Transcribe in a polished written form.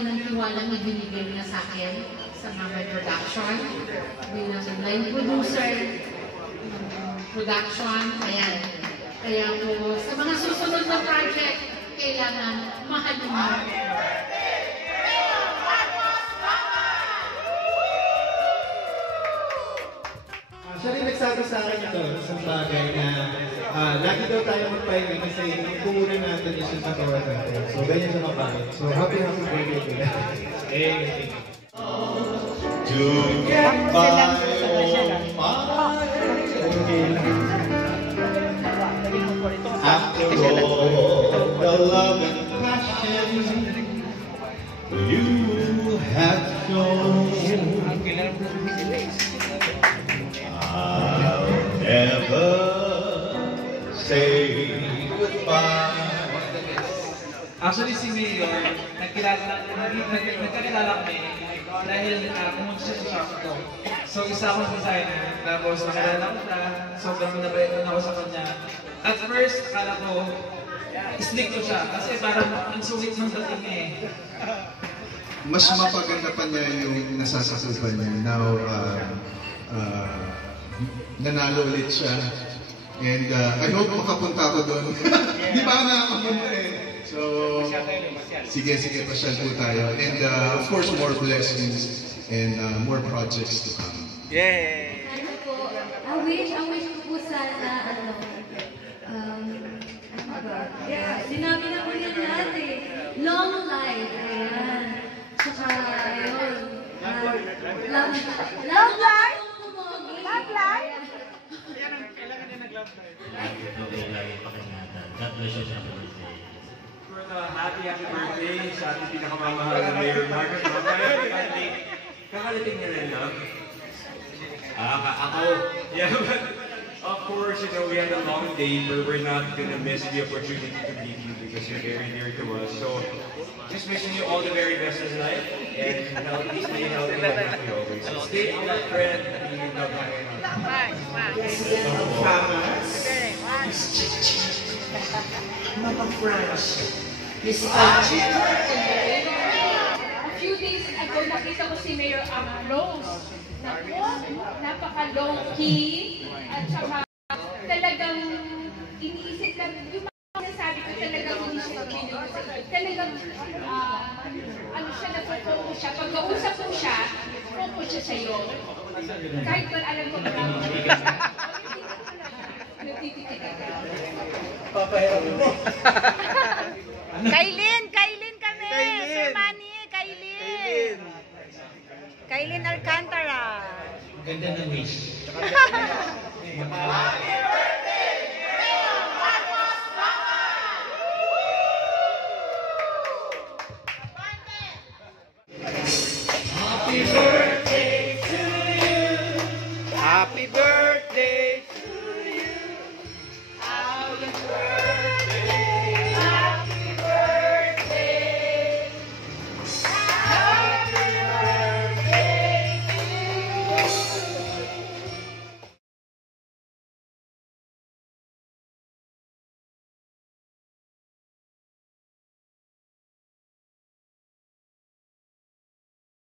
laki ng tiwalang ibinigay niya sa akin sa mga production. Bilang line producer, production, ayan. Kaya po, sa mga susunod na project, kailangan mahalin mo. Siya rin nagsabi sa akin ito, isang bagay na lagi daw tayo magpahinga kasi ipuunan natin yung sa katawan natin. So, ganyan siya mapagod. So, happy birthday to that. To get by on my after all the love and passion you have shown, I'll never say goodbye. Actually, si Mayor, nagkakilala kami dahil pumunta siya sa shop ko. So, isa akong designer, tapos nakilala ko siya, sobrang nabayaran ako sa kanya. At first, akala ko, slick ko siya, kasi parang ang sungit ng dating eh. Mas mapaganda pa niya yung nasasakupan niya. Now, nanalo ulit siya. And I hope makapunta ako doon. Di ba nakakapunta eh. So, sige, pasyal po tayo. And of course, more blessings and more projects to come. Yay! Ano po, I wish ko po sana, sinabi na po niya lahat eh. Long life, ayan. Tsaka, yun. Love life? Love life? Kailangan niya nag-love life. Lagi pakinggan. God bless you sa birthday. Happy birthday sa ating pinakamamahal na Mayor Marcos. Kakaliting niya rin, no? Ako, yeah, but of course, you know, we had a long day, but we're not gonna miss the opportunity to meet you because you're very dear to us. So, just wishing you all the very best in life and healthy, stay healthy and happy always. And stay our friend and you love Mama French. Miss A few days ago, nakita ko si Mayor Rose. Naku, napaka-low-key at saka talagang iniisip lang, yung mga sinasabi ko talagang iniisip ko, talagang ano siya, nag-focus siya. Pag kausap ko siya, focus siya sa'yo. Kahit ba alam ko ba Papahirap mo. Kailin kami! Sir Manny, Kailin Alcantara. Ganda ng wish.